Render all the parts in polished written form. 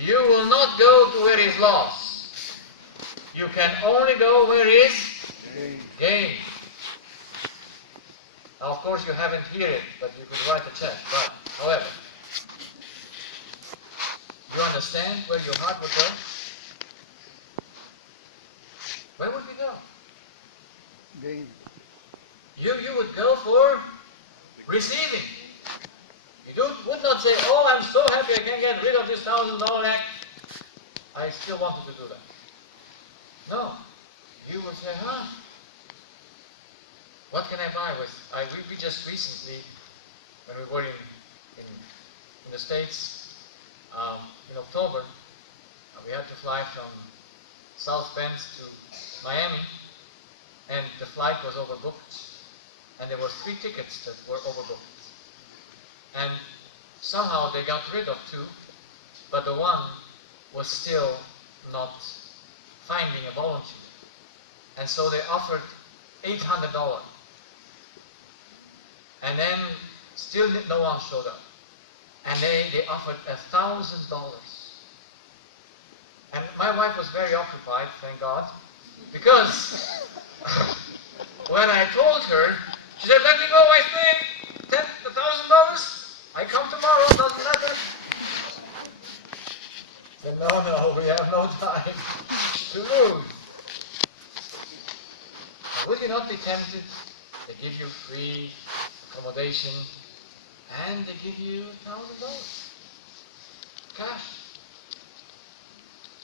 You will not go to where is loss. You can only go where is gain. Now, of course, you haven't heard it, but you could write a check. But, however, you understand where your heart would go? Where would we go? Gain. You would go for receiving. You would not say, oh, I'm so happy I can get rid of this $1,000 act. I still wanted to do that. No. You would say, what can I buy with? We just recently, when we were in the States, in October, we had to fly from South Bend to Miami, and the flight was overbooked. And there were 3 tickets that were overbooked. And somehow they got rid of 2, but the one was still not finding a volunteer. And so they offered $800. And then still no one showed up. And they offered $1,000. And my wife was very occupied, thank God, because when I told her, she said, let me go, I think, $1,000. I come tomorrow, doesn't matter. I said, no, we have no time to lose. Would you not be tempted? They give you free accommodation, and they give you $1,000 cash.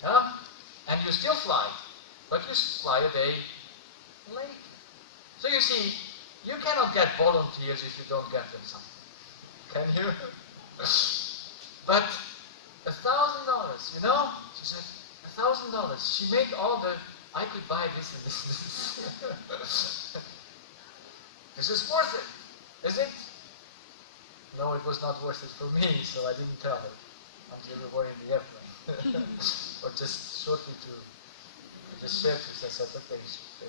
Huh? And you still fly, but you fly a day late. So you see, you cannot get volunteers if you don't get them something. Can you? But $1,000, you know? She said, $1,000. She made all the, I could buy this and this and this. This is worth it, is it? No, it was not worth it for me, so I didn't tell her until we were in the airplane. Or just shortly I just shared with her, I said, look, they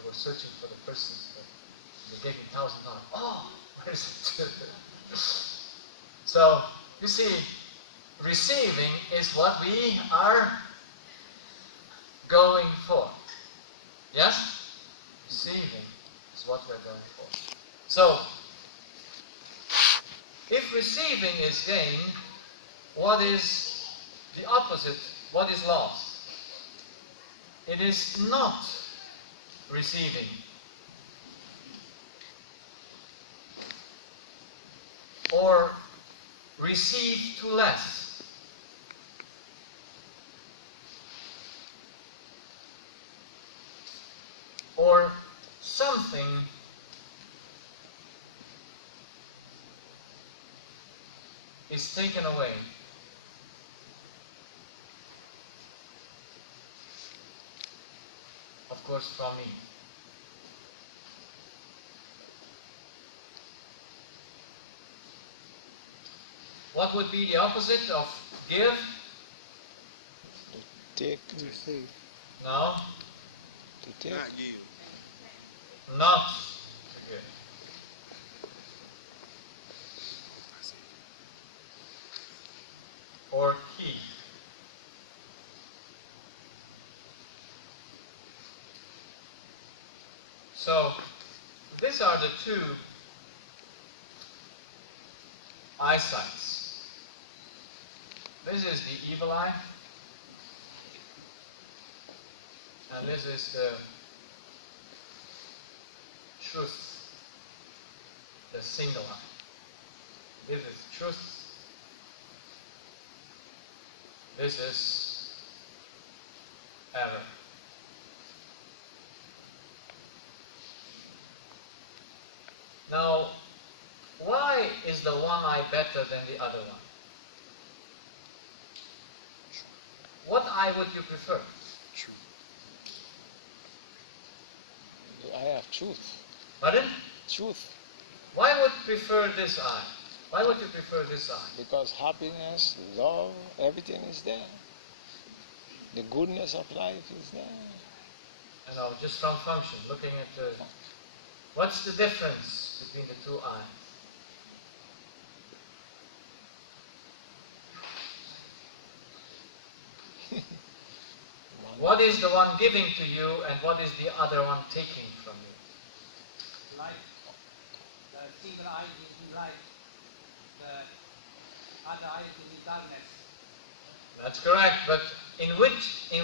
were searching for the person, and they gave me $1,000. Oh, where is it? So, you see, receiving is what we are going for. Yes? Receiving is what we're going for. So, if receiving is gain, what is the opposite? What is loss? It is not receiving. Or receive to less. Or something is taken away. Of course, from me. What would be the opposite of give? Take. Receive. No. To take. Not you. Not to give. Or keep. So, these are the 2 eyesights. This is the evil eye, and this is the truth, the single eye. This is truth. This is error. Now, why is the one eye better than the other one? What eye would you prefer? Truth. I have truth. Pardon? Truth. Why would you prefer this eye? Why would you prefer this eye? Because happiness, love, everything is there. The goodness of life is there. You know, just from function, looking at the... What's the difference between the 2 eyes? What is the one giving to you and what is the other one taking from you? Light. The single eye is in light. The other eye is in darkness. That's correct, but in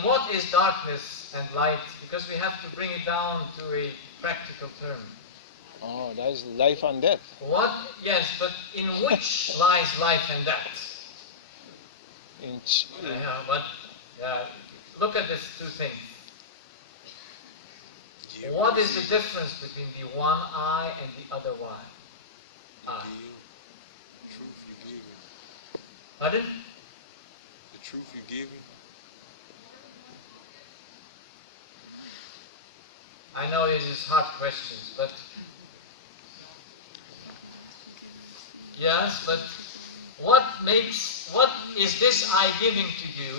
what is darkness and light? Because we have to bring it down to a practical term. Oh, that is life and death. What? Yes, but in which lies life and death? But look at these two things. What is the difference between the one eye and the other one eye? Truth you give it. Pardon? The truth you give it. I know this is hard questions, but yes, but what is this eye giving to you,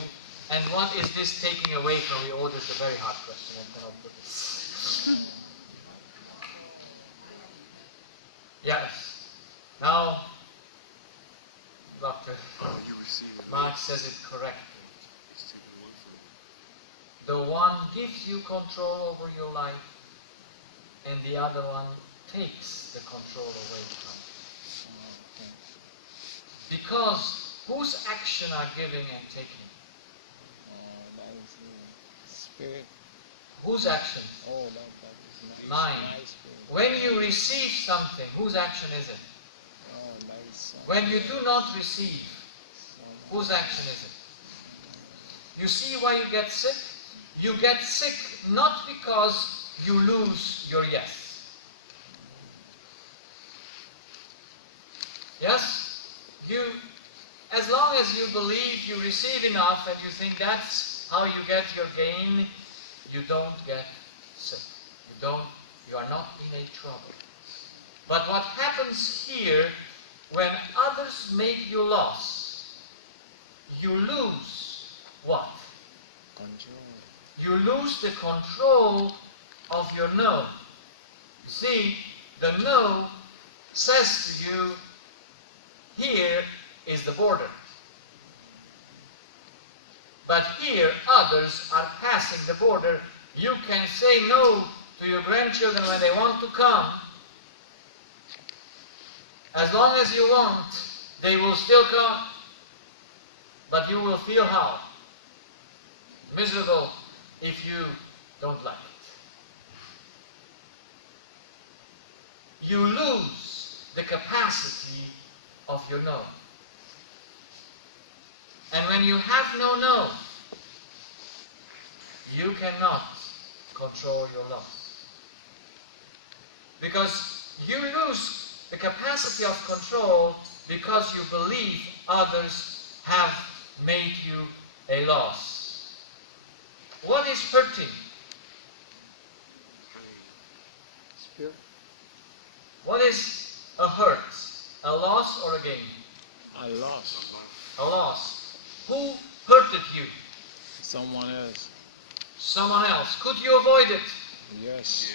and what is this taking away from you? Oh, this is a very hard question. I cannot put this. Yes. Now, Dr. You receive it. Mark says it correctly. It's taken away from you. The one gives you control over your life, and the other one takes the control away from you. Because whose action are giving and taking? That is the spirit. Whose action? Oh, that is Mine. my spirit. When you receive something, whose action is it? Oh, that is When you do not receive, whose action is it? You see why you get sick? You get sick not because you lose your yes. Yes? As long as you believe you receive enough and you think that's how you get your gain, you don't get sick. You are not in a trouble. But what happens here, when others make you loss, you lose what? control. You lose the control of your no. You see, the no says to you, here is the border. But here others are passing the border. You can say no to your grandchildren when they want to come. As long as you want, they will still come. But you will feel how? Miserable if you don't like it. You lose the capacity of your no. And when you have no, you cannot control your loss. Because you lose the capacity of control because you believe others have made you a loss. What is hurting? Spirit. What is a hurt? A loss or a gain? I lost. A loss. Who hurted you? Someone else. Someone else. Could you avoid it? Yes.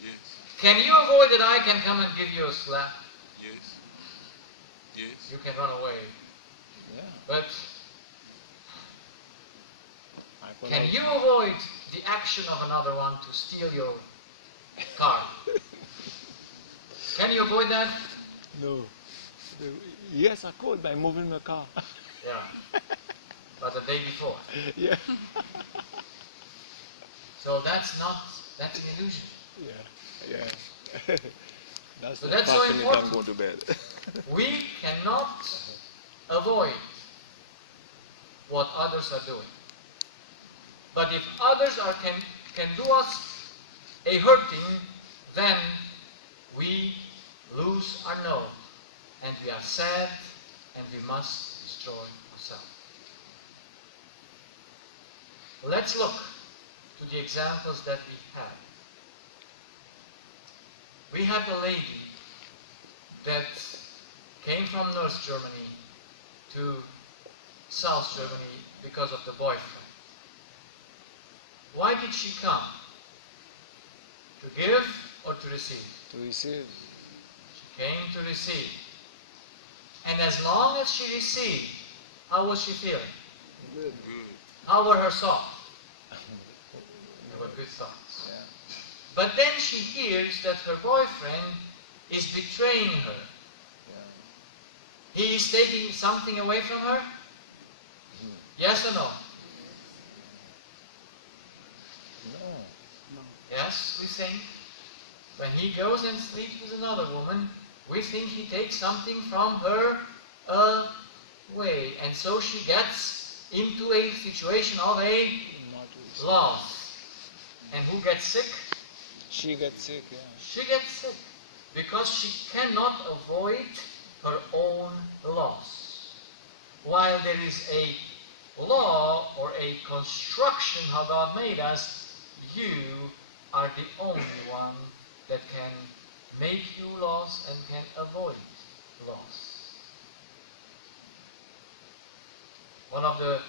Yes. Can you avoid it? I can come and give you a slap. Yes. Yes. You can run away. Yeah. But I could can not- you avoid the action of another one to steal your car? Can you avoid that? No. Yes, I could by moving my car. Yeah. But the day before. Yeah. So that's an illusion. Yeah. Yeah. That's So the that's so first thing you important. can go to bed. We cannot avoid what others are doing. But if others can do us a hurting, then we lose our no. And we are sad and we must destroy ourselves. Let's look to the examples that we had. We had a lady that came from North Germany to South Germany because of the boyfriend. Why did she come? To give or to receive? To receive. She came to receive. And as long as she received, How was she feeling? Good. Good. How were her thoughts? They were good thoughts. Yeah. But then she hears that her boyfriend is betraying her. Yeah. He is taking something away from her? Yes or no? No. No. Yes, we think. When he goes and sleeps with another woman, we think he takes something from her away. And so she gets into a situation of a Not with loss. And who gets sick? She got sick, yeah. She gets sick because she cannot avoid her own loss. While there is a law or a construction how God made us, you are the only one that can make you loss and can avoid loss. One of the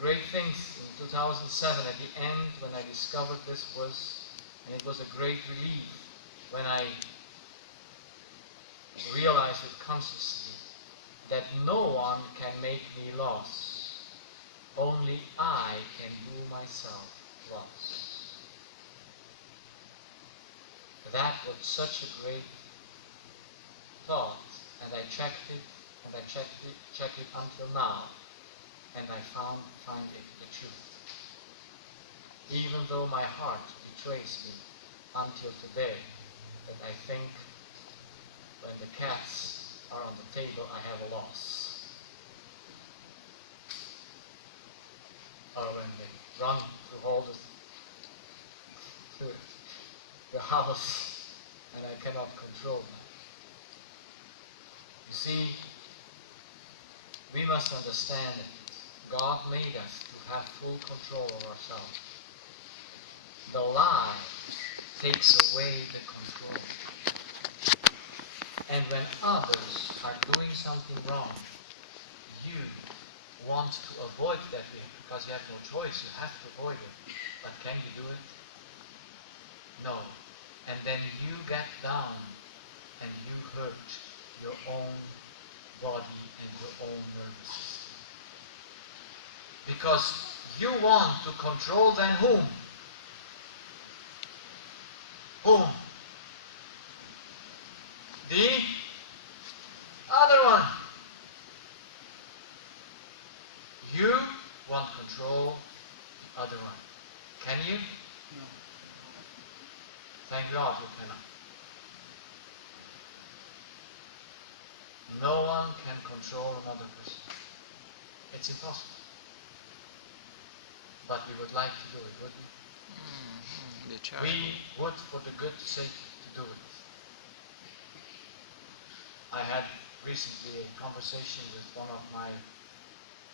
great things in 2007 at the end when I discovered this was, and it was a great relief when I realized it consciously, that no one can make me loss. Only I can do myself loss. That was such a great thought, and I checked it, and I checked it until now, and I find it the truth. Even though my heart betrays me until today, that I think when the cats are on the table, I have a loss. Or when they run through all the house and I cannot control them. You see, we must understand that God made us to have full control of ourselves. The lie takes away the control. And when others are doing something wrong, you want to avoid that because you have no choice, you have to avoid it. But can you do it? No. And then you get down and you hurt your own body and your own nervous system. Because you want to control then whom? Whom? The other one. You want control the other one. Can you? No. Thank God you cannot. No one can control another person. It's impossible. But we would like to do it, wouldn't we? The child. We would, for the good sake, to do it. I had recently a conversation with one of my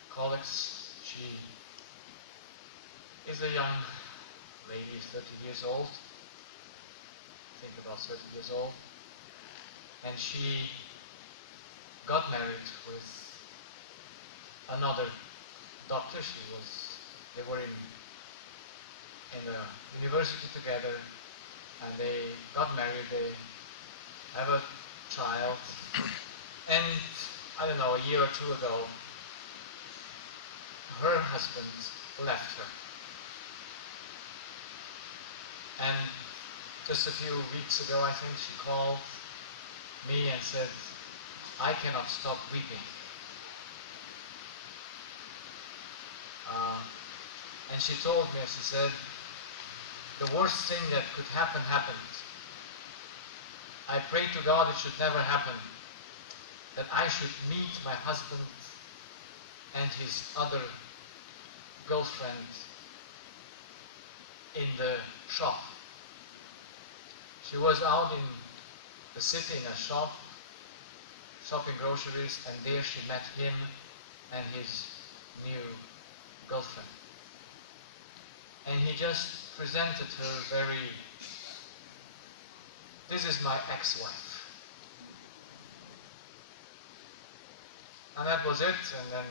colleagues. She is a young lady, 30 years old. I think about 30 years old. And she got married with another doctor. They were in a university together, and they got married. They have a child, and I don't know, a year or two ago, her husband left her. And just a few weeks ago, I think, she called me and said, I cannot stop weeping. And she told me, she said, the worst thing that could happen happened. I pray to God it should never happen. That I should meet my husband and his other girlfriend in the shop. She was out in the city in a shop, shopping groceries, and there she met him and his new girlfriend. And he just presented her very, this is my ex-wife. And that was it, and then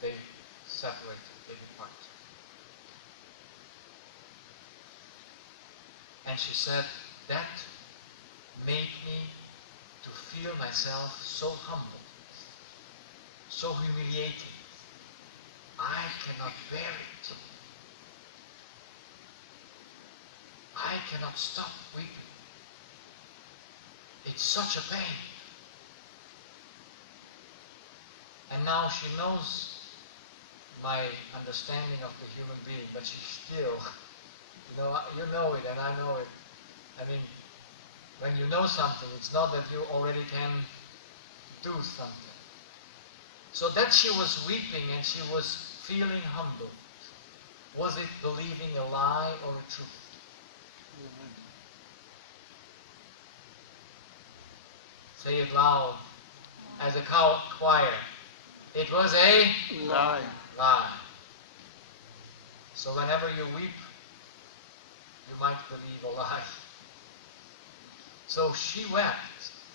they separated, they departed. And she said, that made me to feel myself so humble, so humiliated. I cannot bear it. I cannot stop weeping. It's such a pain. And now she knows my understanding of the human being, but she still, you know it and I know it. I mean, when you know something, it's not that you already can do something. So that she was weeping and she was feeling humbled. Was it believing a lie or a truth? Say it loud as a choir. It was a Lie. lie. So whenever you weep, you might believe a lie. So she wept.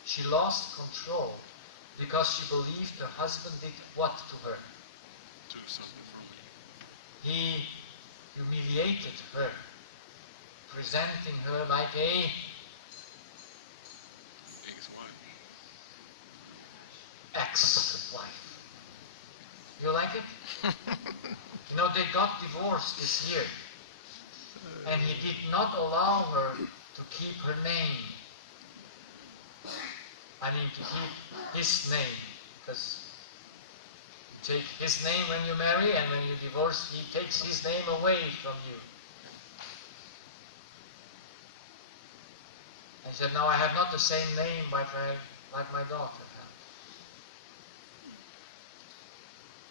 She lost control because she believed her husband did what to her? Do something for me. He humiliated her, presenting her like a Ex-wife. ex-wife. You like it? They got divorced this year. And he did not allow her to keep her name. I mean, to keep his name. Because you take his name when you marry, and when you divorce, he takes his name away from you. And he said, now I have not the same name like my daughter had.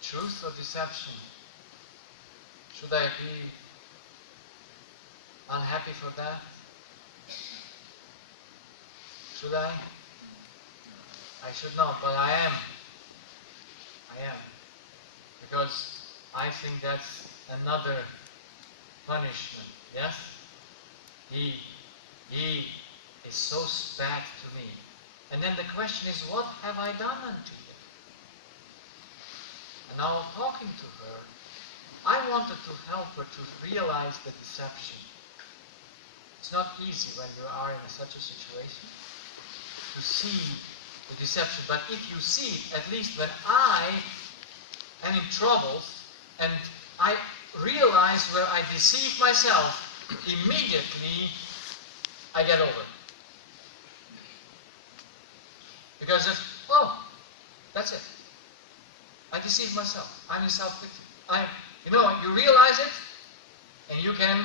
Truth or deception? Should I be unhappy for that? Should I? I should not, but I am. I am. Because I think that's another punishment. Yes? He is so bad to me. And then the question is, what have I done unto him? And now talking to her, I wanted to help her to realize the deception. It's not easy when you are in such a situation to see the deception. But if you see it, at least when I am in troubles and I realize where I deceive myself, immediately I get over it. Because that's it. I deceive myself. I'm in self-pity. You realize it, and you can,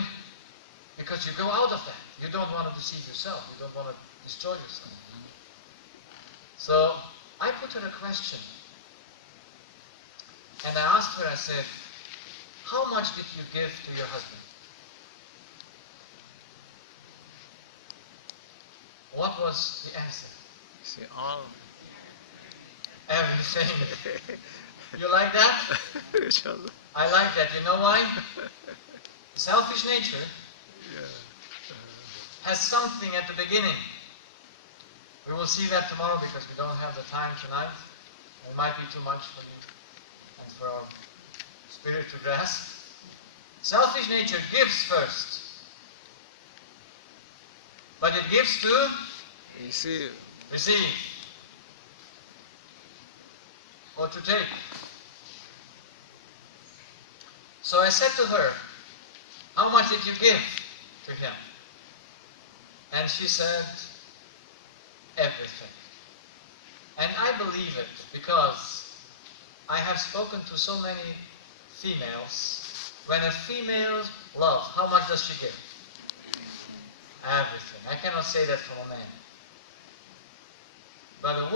because you go out of that. You don't want to deceive yourself. You don't want to destroy yourself. So I put her a question. And I asked her, I said, how much did you give to your husband? What was the answer? See, all. Everything. You like that? I like that. You know why? Selfish nature has something at the beginning. We will see that tomorrow because we don't have the time tonight. It might be too much for you and for our spirit to grasp. Selfish nature gives first. But it gives to Receive. receive. Or to take. So I said to her, how much did you give to him? And she said, everything. And I believe it because I have spoken to so many females. When a female loves, how much does she give? Everything. I cannot say that from a man. But a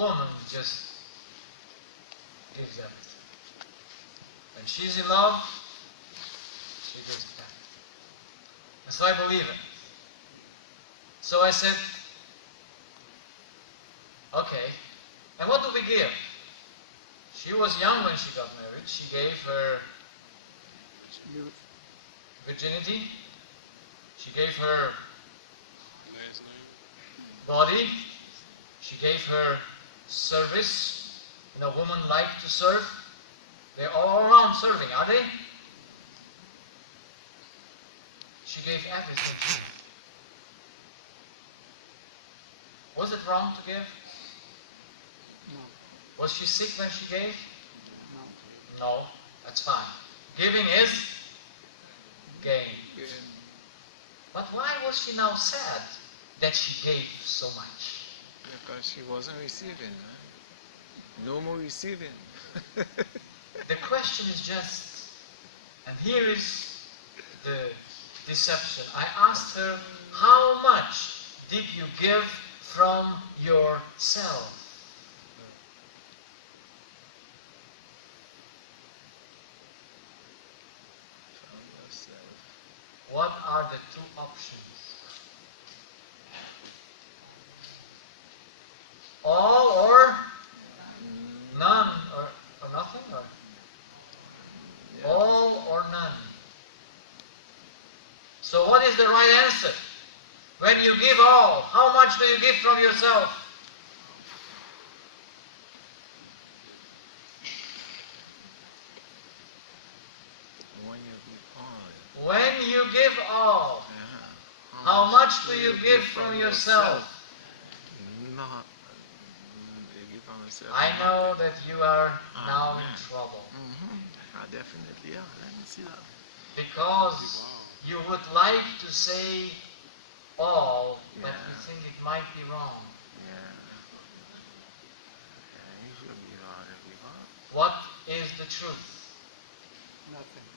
woman just gives everything. When she's in love, she gives back. And so I believe it. So I said, okay, and what do we give? She was young when she got married. She gave her virginity. She gave her Last name. body. She gave her service. Women like to serve. They're all around serving, are they? She gave everything. Was it wrong to give? No. Was she sick when she gave? No. No, that's fine. Giving is gain. But why was she now sad that she gave so much? Because she wasn't receiving. Right? No more receiving. The question is just, and here is the deception. I asked her, how much did you give from yourself? From yourself. What are the two options? All or none, or nothing? Or Yeah. all or none. So what is the right answer? When you give all, how much do you give from yourself? When you give all. When you give all, Yeah. how much do you give from yourself? Not. You give from yourself. I know that you are now in Amen. trouble Definitely, yeah. Let me see that. because you would like to say all, but you Yeah. think it might be wrong. Yeah. You should give all that we have. What is the truth? Nothing.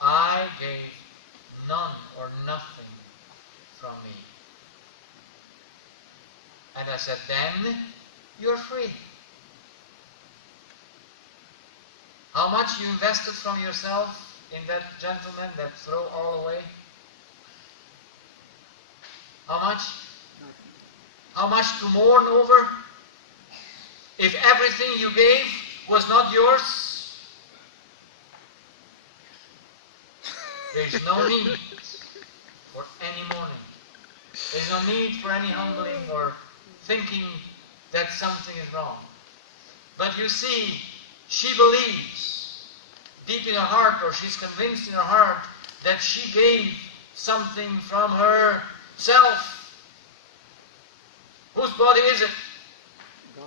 I gave none or nothing from me. And I said, then you're free. How much you invested from yourself in that gentleman that throw all away? How much? Nothing. How much to mourn over? If everything you gave was not yours, there is no need for any mourning. There is no need for any humbling or thinking that something is wrong. But you see, she believes deep in her heart, or she's convinced in her heart, that she gave something from herself. Whose body is it? God.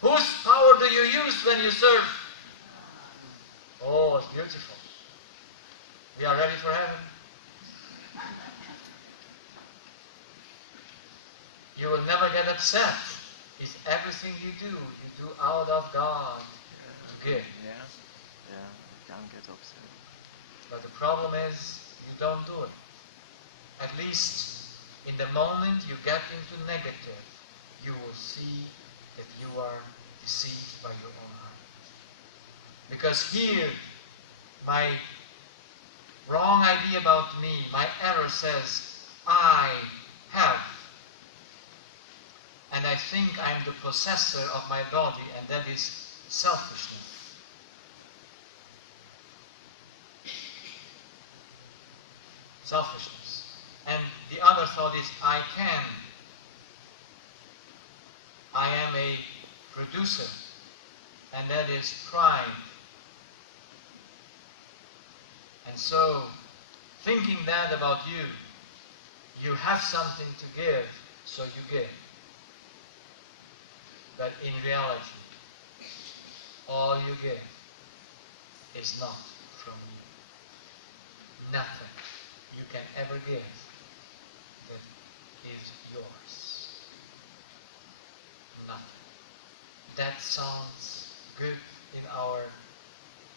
Whose power do you use when you serve? Oh, it's beautiful. We are ready for heaven. You will never get upset if everything you do out of God to give. Yeah. Yeah. Can't get upset. But the problem is, you don't do it. At least in the moment you get into negative, you will see that you are deceived by your own heart. Because here, my wrong idea about me, my error says, I have. And I think I'm the possessor of my body, and that is selfishness. Selfishness. And the other thought is, I can. I am a producer, and that is pride. And so, thinking that about you, you have something to give, so you give. But in reality, all you give is not from you. Nothing you can ever give that is yours. Nothing. That sounds good in our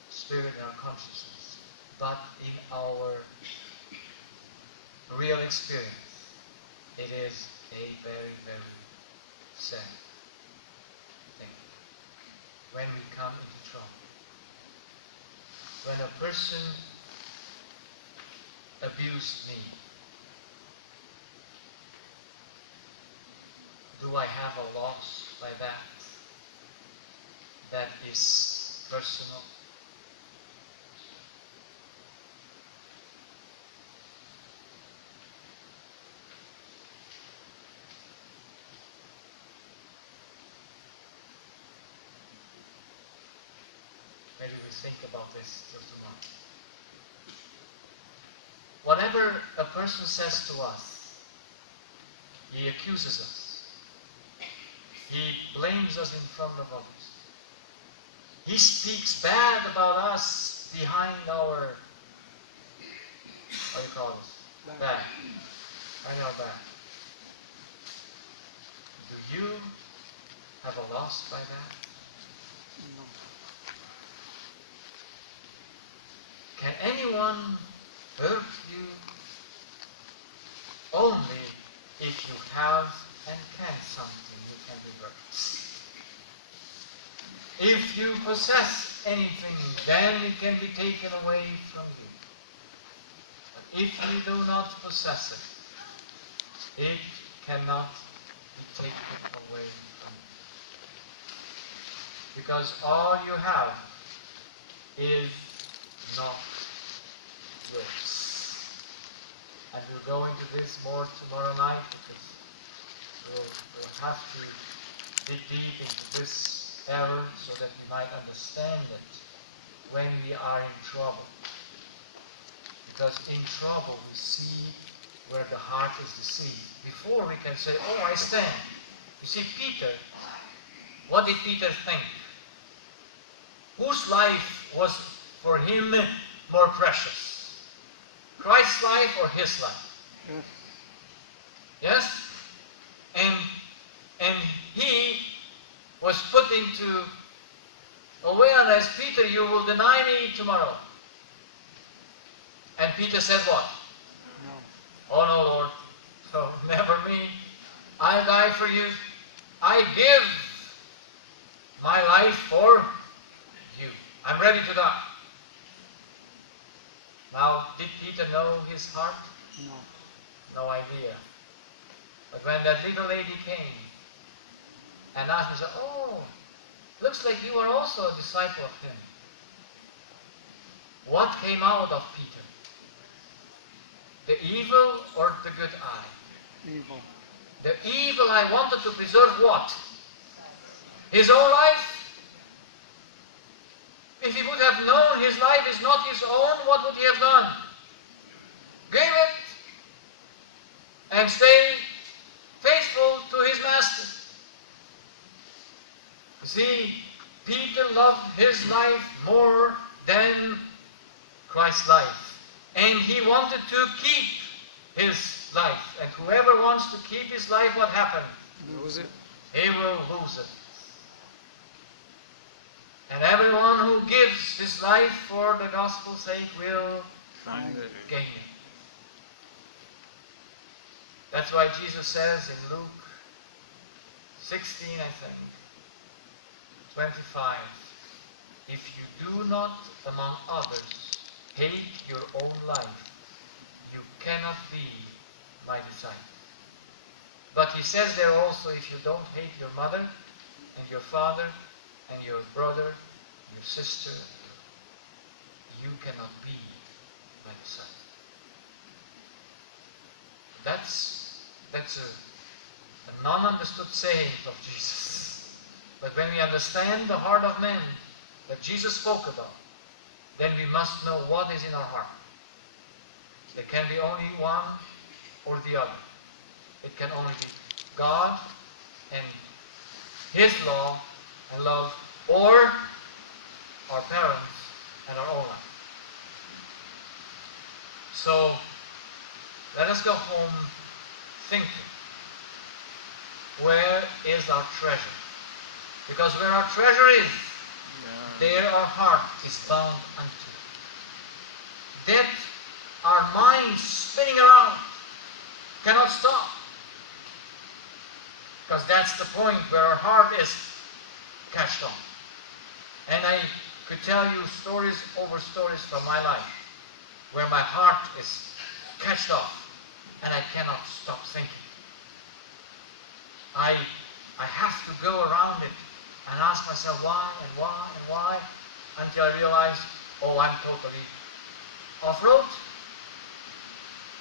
spirit, in our consciousness, but in our real experience, it is a very, very sad thing. When we come into trouble, when a person abused me, do I have a loss by that? That is personal. Maybe we think about this till tomorrow. Whatever a person says to us, he accuses us. He blames us in front of others. He speaks bad about us behind our, what do you call this? Back. Behind our back. Do you have a loss by that? No. Can anyone hurt you? Only if you have and can something, you can be hurt. If you possess anything, then it can be taken away from you. But if you do not possess it, it cannot be taken away from you. Because all you have is not yours. And we'll go into this more tomorrow night, because we'll have to dig deep into this error so that we might understand it when we are in trouble. Because in trouble we see where the heart is deceived. Before we can say, oh, I stand. You see, Peter, what did Peter think? Whose life was for him more precious? Christ's life or his life? Yes? And he was put into, awareness, Peter, you will deny me tomorrow. And Peter said what? No. Oh no, Lord. So never me. I die for you. I give my life for you. I'm ready to die. Now, did Peter know his heart? No. No idea. But when that little lady came and asked me, said, oh, looks like you are also a disciple of him. What came out of Peter? The evil or the good eye? Evil. The evil eye wanted to preserve what? His own life? If he would have known his life is not his own, what would he have done? Give it and stay faithful to his master. See, Peter loved his life more than Christ's life. And he wanted to keep his life. And whoever wants to keep his life, what happened? Lose it. He will lose it. And everyone who gives his life for the gospel's sake will Find it. gain it. That's why Jesus says in Luke 16, I think, 25, if you do not among others hate your own life, you cannot be my disciple. But he says there also, if you don't hate your mother and your father and your brother, your sister, you cannot be my disciple. That's a non-understood saying of Jesus. But when we understand the heart of man that Jesus spoke about, then we must know what is in our heart. There can be only one or the other. It can only be God and His law and love, or our parents and our own life. So, let us go home thinking, where is our treasure? Because where our treasure is, there our heart is bound unto. That our minds spinning around cannot stop. Because that's the point where our heart is catched on. And I could tell you stories over stories from my life where my heart is catched off and I cannot stop thinking. I have to go around it and ask myself why and why and why until I realize, oh, I'm totally off-road.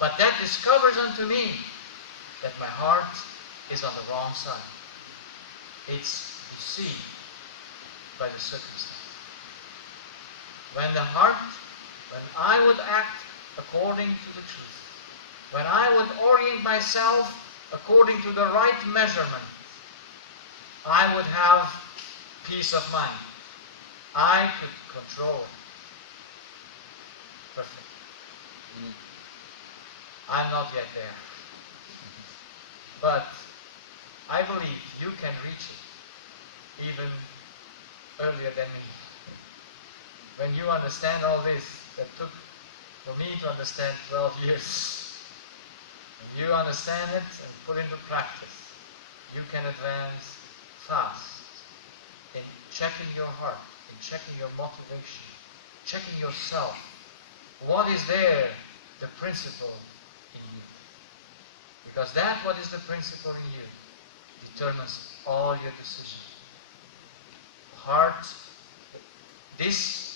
But that discovers unto me that my heart is on the wrong side. It's deceived by the circumstance. When I would act according to the truth, when I would orient myself according to the right measurement, I would have peace of mind. I could control it. Perfect. I'm not yet there. But I believe you can reach it even earlier than me. When you understand all this, that took for me to understand 12 years. When you understand it and put into practice, you can advance fast in checking your heart, in checking your motivation, checking yourself. What is there, the principle in you? Because that what is the principle in you determines all your decisions. Heart, this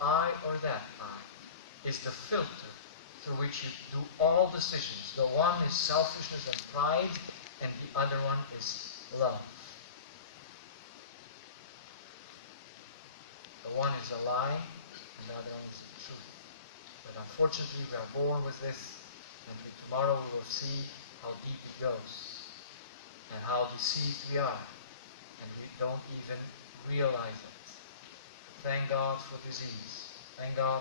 I or that I, is the filter through which you do all decisions. The one is selfishness and pride, and the other one is love. The one is a lie, and the other one is truth. But unfortunately, we are born with this, and tomorrow we will see how deep it goes, and how deceived we are, and we don't even realize it. Thank God for disease. Thank God